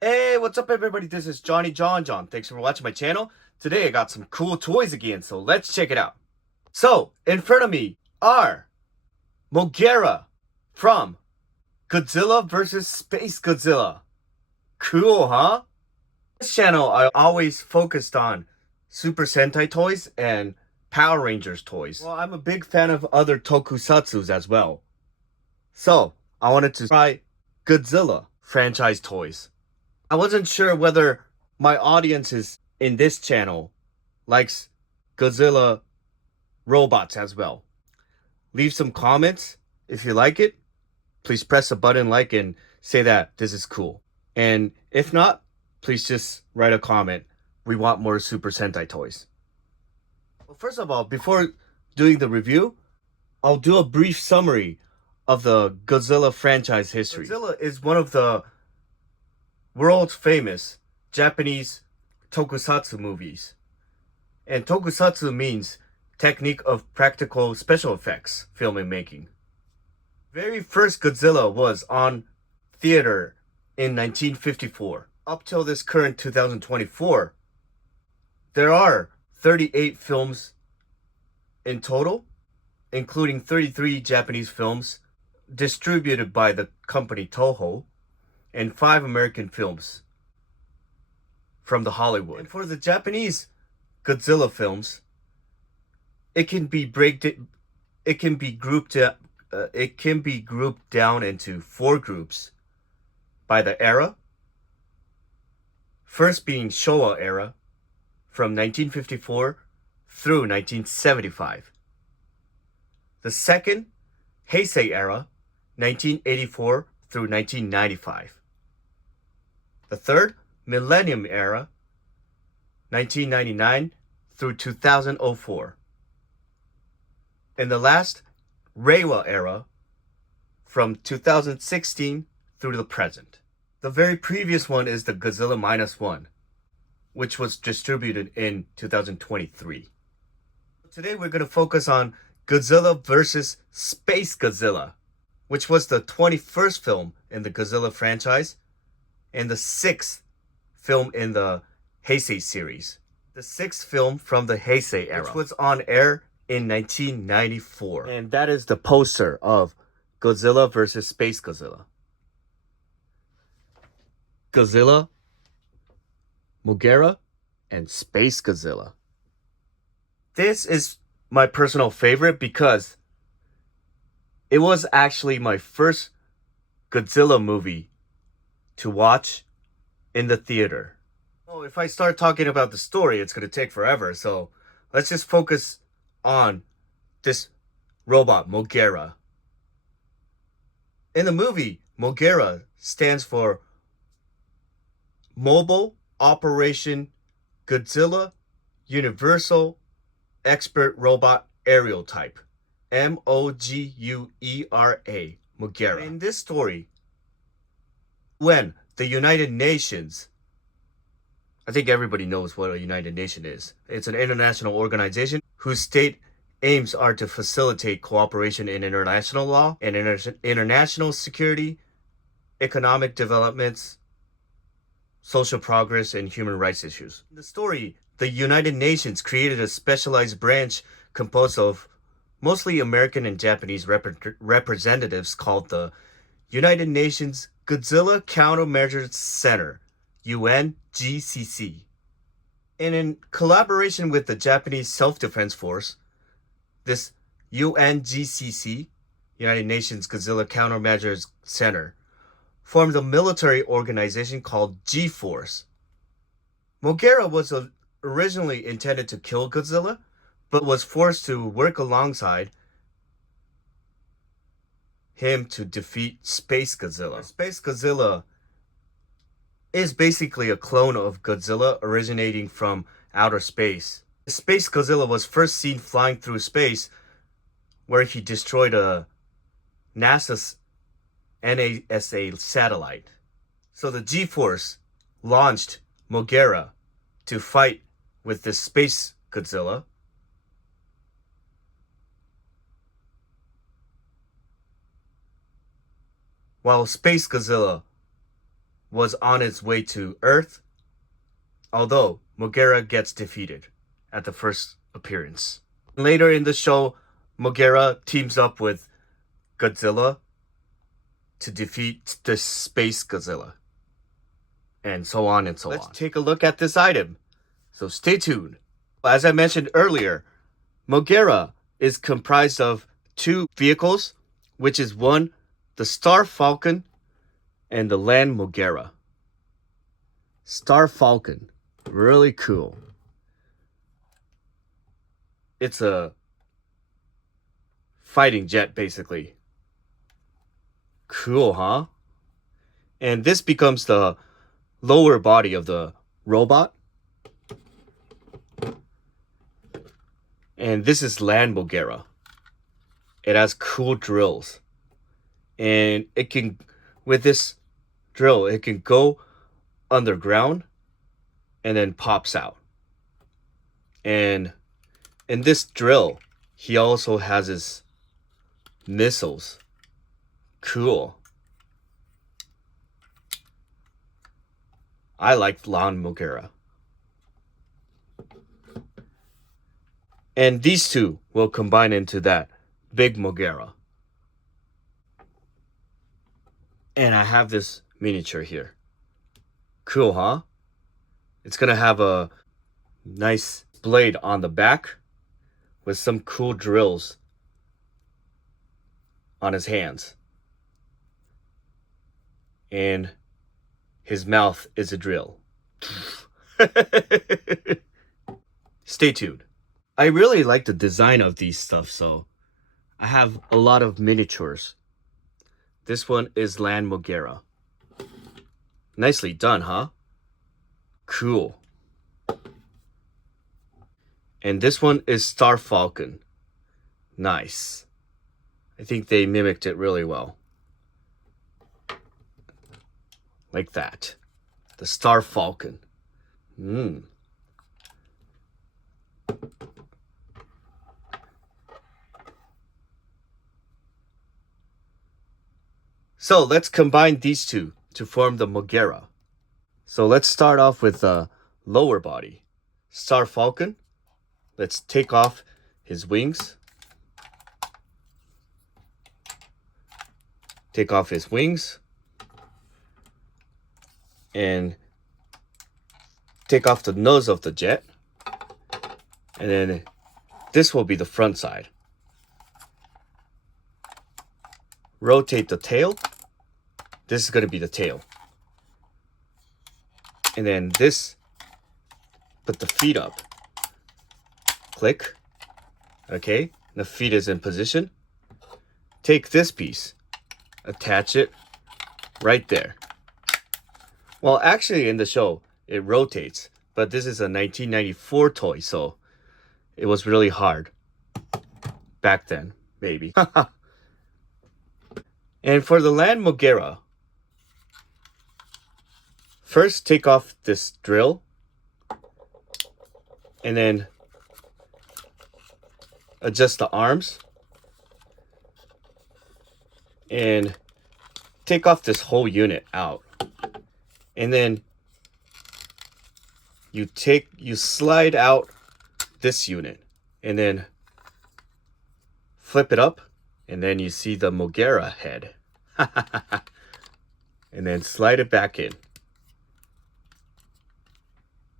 Hey, what's up everybody? This is Johnny John. Thanks for watching my channel. Today I got some cool toys again, so let's check it out. So, in front of me are Moguera from Godzilla vs. Space Godzilla. Cool, huh? This channel I always focused on Super Sentai toys and Power Rangers toys. Well, I'm a big fan of other tokusatsus as well. So, I wanted to try Godzilla franchise toys. I wasn't sure whether my audience is in this channel likes Godzilla robots as well. Leave some comments if you like it. Please press a button like and say that this is cool. And if not, please just write a comment. We want more Super Sentai toys. Well, first of all, before doing the review, I'll do a brief summary of the Godzilla franchise history. Godzilla is one of the world famous Japanese tokusatsu movies. And tokusatsu means technique of practical special effects filmmaking. Very first Godzilla was on theater in 1954. Up till this current 2024, there are 38 films in total, including 33 Japanese films distributed by the company Toho, and 5 American films from the Hollywood. And for the Japanese Godzilla films, it can be grouped down into 4 groups by the era. First being Showa era from 1954 through 1975. The second, Heisei era, 1984 through 1995. The third, Millennium Era, 1999 through 2004. And the last, Reiwa Era, from 2016 through the present. The very previous one is the Godzilla -1, which was distributed in 2023. Today we're going to focus on Godzilla vs. Space Godzilla, which was the 21st film in the Godzilla franchise and the 6th film in the Heisei series. The 6th film from the Heisei era, which was on air in 1994. And that is the poster of Godzilla vs. Space Godzilla. Godzilla, Moguera, and Space Godzilla. This is my personal favorite because it was actually my first Godzilla movie to watch in the theater. Oh, if I start talking about the story, it's going to take forever. So let's just focus on this robot, Moguera. In the movie, Moguera stands for Mobile Operation Godzilla Universal Expert Robot Aerial Type. Moguera, Moguera. In this story, when the United Nations, I think everybody knows what a United Nation is. It's an international organization whose state aims are to facilitate cooperation in international law and international security, economic developments, social progress, and human rights issues. In the story, the United Nations created a specialized branch composed of mostly American and Japanese representatives called the United Nations Godzilla Countermeasures Center, UNGCC. And in collaboration with the Japanese Self-Defense Force, this UNGCC, United Nations Godzilla Countermeasures Center, formed a military organization called G-Force. Moguera was originally intended to kill Godzilla, but was forced to work alongside him to defeat Space Godzilla. Space Godzilla is basically a clone of Godzilla originating from outer space. Space Godzilla was first seen flying through space where he destroyed a NASA's NASA satellite. So the G-Force launched Moguera to fight with this Space Godzilla. While Space Godzilla was on its way to Earth, although Moguera gets defeated at the first appearance. Later in the show, Moguera teams up with Godzilla to defeat the Space Godzilla. And so on and so on. Let's take a look at this item. So stay tuned. As I mentioned earlier, Moguera is comprised of two vehicles, which is one, the Star Falcon, and the Land Moguera. Star Falcon, really cool. It's a fighting jet, basically. Cool, huh? And this becomes the lower body of the robot. And this is Land Moguera. It has cool drills. And it can, with this drill, it can go underground and then pops out. And in this drill, he also has his missiles. Cool. I like Land Moguera. And these two will combine into that big Moguera. And I have this miniature here. Cool, huh? It's gonna have a nice blade on the back with some cool drills on his hands. And his mouth is a drill. Stay tuned. I really like the design of these stuff, so I have a lot of miniatures. This one is Land Moguera. Nicely done, huh? Cool. And this one is Star Falcon. Nice. I think they mimicked it really well. Like that. The Star Falcon. So let's combine these two to form the Moguera. So let's start off with the lower body. Star Falcon. Let's take off his wings. Take off his wings. And take off the nose of the jet. And then this will be the front side. Rotate the tail. This is going to be the tail. And then this, put the feet up. Click. Okay, the feet is in position. Take this piece, attach it right there. Well, actually in the show, it rotates, but this is a 1994 toy, so it was really hard back then, maybe. And for the Land Moguera, first take off this drill, and then adjust the arms, and take off this whole unit out. And then you slide out this unit, and then flip it up, and then you see the Moguera head. And then slide it back in.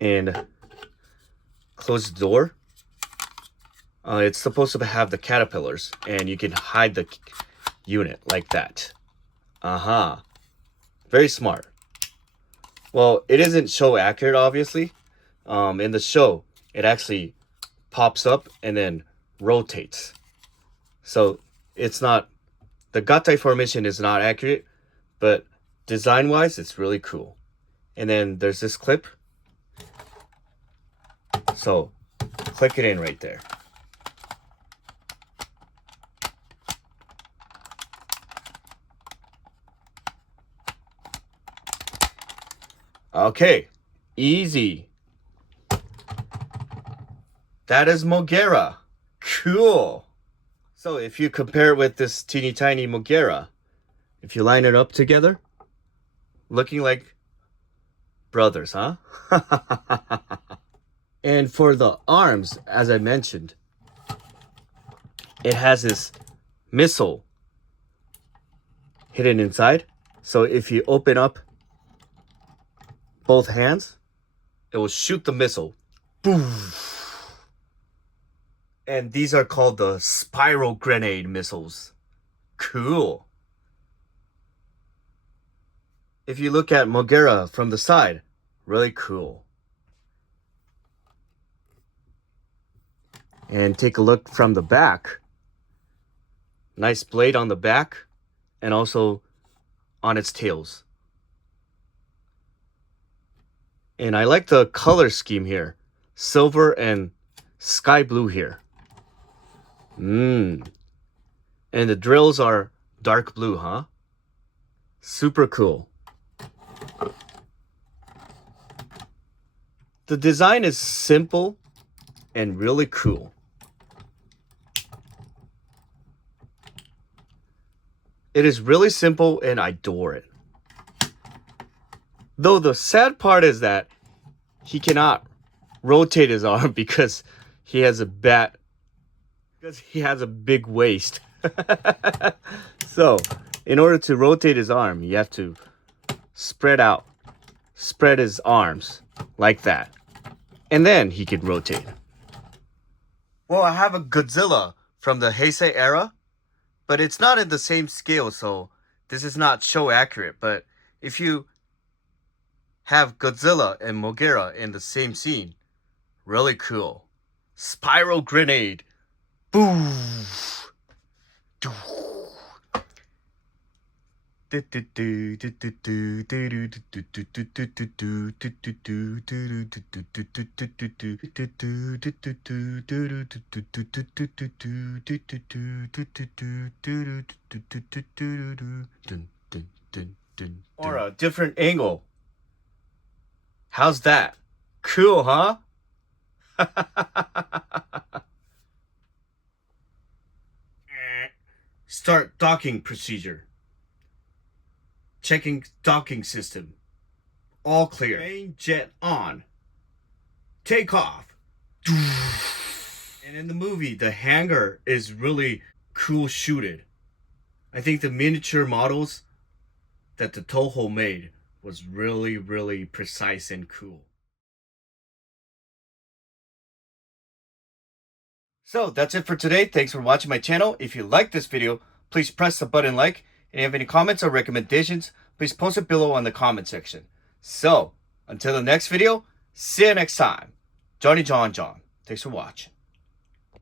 And close the door. It's supposed to have the caterpillars, and you can hide the unit like that. Very smart. Well, it isn't show accurate, obviously. In the show, it actually pops up and then rotates. So it's not, the Gattai formation is not accurate, but design-wise, it's really cool. And then there's this clip. So click it in right there. Okay, easy. That is Moguera. Cool. So if you compare it with this teeny tiny Moguera, if you line it up together, looking like brothers, huh? And for the arms, as I mentioned, it has this missile hidden inside. So if you open up both hands, it will shoot the missile. Boom! And these are called the spiral grenade missiles. Cool. If you look at Moguera from the side, really cool. And take a look from the back. Nice blade on the back and also on its tails. And I like the color scheme here. Silver and sky blue here. And the drills are dark blue, huh? Super cool. The design is simple and really cool. It is really simple and I adore it. Though the sad part is that he cannot rotate his arm because he has a big waist. So, in order to rotate his arm, you have to spread his arms like that. And then he can rotate. Well, I have a Godzilla from the Heisei era, but it's not in the same scale, so this is not show accurate. But if you have Godzilla and Moguera in the same scene, really cool. Spiral grenade. Boom. Or a different angle. How's that? Cool, huh? Start docking procedure. Checking docking system. All clear. Main jet on. Take off. And in the movie, the hangar is really cool shooted. I think the miniature models that the Toho made was really, really precise and cool. So that's it for today. Thanks for watching my channel. If you like this video, please press the button like. And if you have any comments or recommendations, please post it below on the comment section. So, until the next video, see you next time. Johnny John John. Thanks for watching.